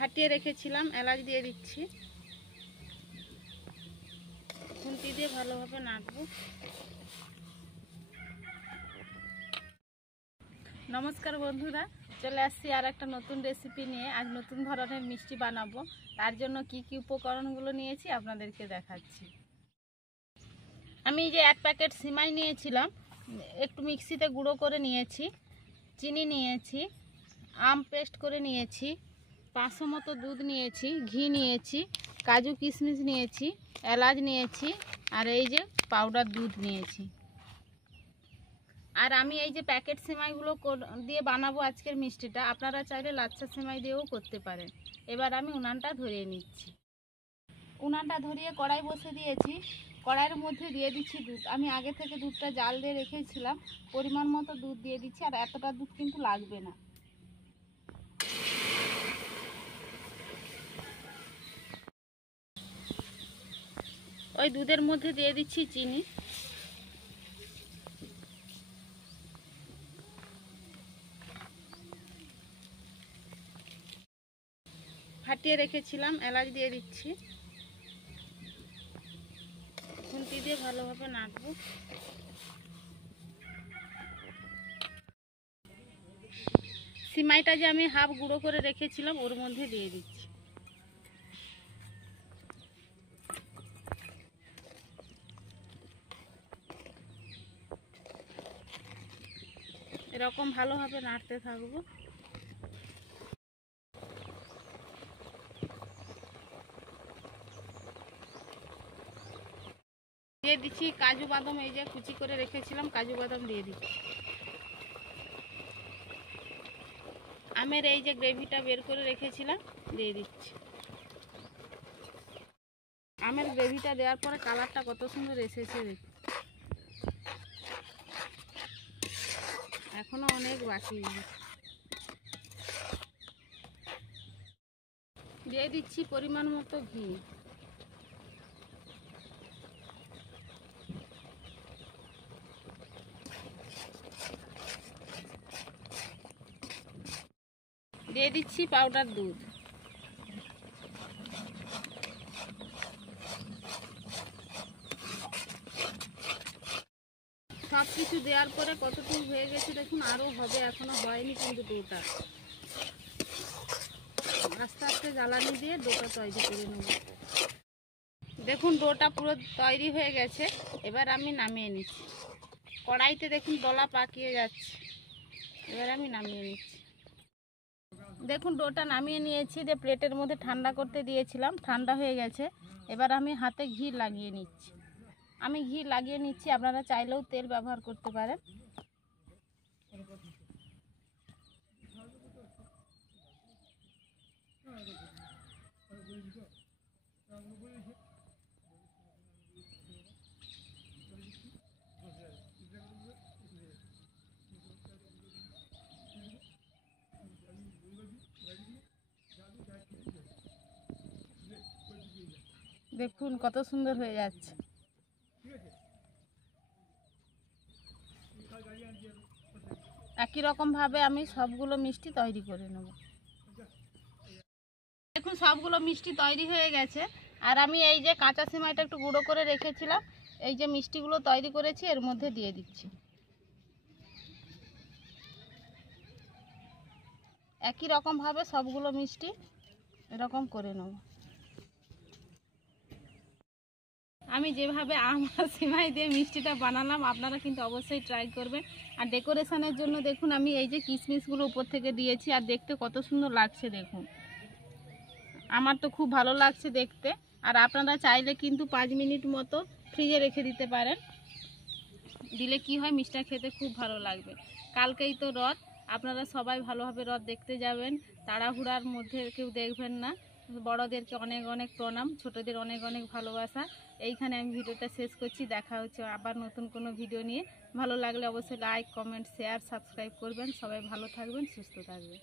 ফাটিয়ে রেখেছিলাম, এলাচ দিয়ে দিচ্ছি। খুন্তি দিয়ে ভালোভাবে নাড়বো। নমস্কার বন্ধুরা, চলে আসছি আর একটা নতুন রেসিপি নিয়ে। আজ নতুন ধরনের মিষ্টি বানাবো। তার জন্য কি কি উপকরণগুলো নিয়েছি আপনাদেরকে দেখাচ্ছি। আমি যে 1 প্যাকেট সিমাই নিয়েছিলাম, একটু মিক্সিতে গুঁড়ো করে নিয়েছি, চিনি নিয়েছি, আম পেস্ট করে নিয়েছি, 500 মতো দুধ নিয়েছি, ঘি নিয়েছি, কাজু কিশমিশ নিয়েছি, এলাচ নিয়েছি, আর এই যে পাউডার দুধ নিয়েছি। আর আমি এই যে প্যাকেট সেমাইগুলো দিয়ে বানাবো আজকের মিষ্টিটা। আপনারা চাইলে লাচ্ছা সেমাই দিয়েও করতে পারেন। এবার আমি উনানটা ধরিয়ে নিচ্ছি। উনানটা ধরিয়ে কড়াই বসে দিয়েছি। কড়াইয়ের মধ্যে দিয়ে দিচ্ছি দুধ। আমি আগে থেকে দুধটা জাল দিয়ে রেখেছিলাম। পরিমাণ মতো দুধ দিয়ে দিচ্ছি, আর এতটা দুধ কিন্তু লাগবে না। ওই দুধের মধ্যে দিয়ে দিচ্ছি চিনি। ফাটিয়ে রেখেছিলাম, এলাচ দিয়ে দিচ্ছি। খুন্তি দিয়ে ভালোভাবে নাড়বো। সিমাইটা যে আমি হাফ গুঁড়ো করে রেখেছিলাম ওর মধ্যে দিয়ে দিচ্ছি। এরকম ভালোভাবে নাড়তে থাকবো। দিয়ে দিচ্ছি কাজু বাদাম, এই যে কুচি করে রেখেছিলাম কাজু বাদাম দিয়ে দিচ্ছি। আমের এই যে গ্রেভিটা বের করে রেখেছিলাম দিয়ে দিচ্ছি। আমের গ্রেভিটা দেওয়ার পরে কালারটা কত সুন্দর এসেছে দেখুন। এখনো অনেক বাকি। দিয়ে দিচ্ছি পরিমাণ মতো ঘি। দিয়ে দিচ্ছি পাউডার দুধ। সব কিছু দেওয়ার পরে কতটুকু হয়ে গেছে দেখুন। আরও হবে, এখনো হয়নি কিন্তু ডোটা। আস্তে আস্তে জ্বালানি দিয়ে ডোটা তৈরি করে নেব। দেখুন ডোটা পুরো তৈরি হয়ে গেছে। এবার আমি নামিয়ে নিচ্ছি। কড়াইতে দেখুন দলা পাকিয়ে যাচ্ছে। এবার আমি নামিয়ে নিচ্ছি। দেখুন ডোটা নামিয়ে নিয়েছি, যে প্লেটের মধ্যে ঠান্ডা করতে দিয়েছিলাম, ঠান্ডা হয়ে গেছে। এবার আমি হাতে ঘি লাগিয়ে নিচ্ছি। আমি ঘি লাগিয়ে নিচ্ছি, আপনারা চাইলেও তেল ব্যবহার করতে পারেন। দেখুন কত সুন্দর হয়ে যাচ্ছে। একই রকম ভাবে আমি সবগুলো মিষ্টি তৈরি করে নেব। দেখুন সবগুলো মিষ্টি তৈরি হয়ে গেছে। আর আমি এই যে কাঁচা সিমাইটা একটু গুঁড়ো করে রেখেছিলাম, এই যে মিষ্টিগুলো তৈরি করেছি এর মধ্যে দিয়ে দিচ্ছি। একই রকম ভাবে সবগুলো মিষ্টি এরকম করে নেব। আমি যেভাবে আম আর সিমাই দিয়ে মিষ্টিটা বানালাম, আপনারা কিন্তু অবশ্যই ট্রাই করবেন। আর ডেকোরেশনের জন্য দেখুন আমি এই যে কিশমিশগুলো উপর থেকে দিয়েছি, আর দেখতে কত সুন্দর লাগছে দেখুন। আমার তো খুব ভালো লাগছে দেখতে। আর আপনারা চাইলে কিন্তু 5 মিনিট মতো ফ্রিজে রেখে দিতে পারেন। দিলে কি হয়, মিষ্টিটা খেতে খুব ভালো লাগবে। কালকেই তো রথ, আপনারা সবাই ভালোভাবে রথ দেখতে যাবেন। তাড়াহুড়ার মধ্যে কেউ দেখবেন না। বড়দেরকে অনেক অনেক প্রণাম, ছোটদের অনেক অনেক ভালোবাসা। এইখানে আমি ভিডিওটা শেষ করছি। দেখা হচ্ছে আবার নতুন কোনো ভিডিও নিয়ে। ভালো লাগলে অবশ্যই লাইক, কমেন্ট, শেয়ার, সাবস্ক্রাইব করবেন। সবাই ভালো থাকবেন, সুস্থ থাকবেন।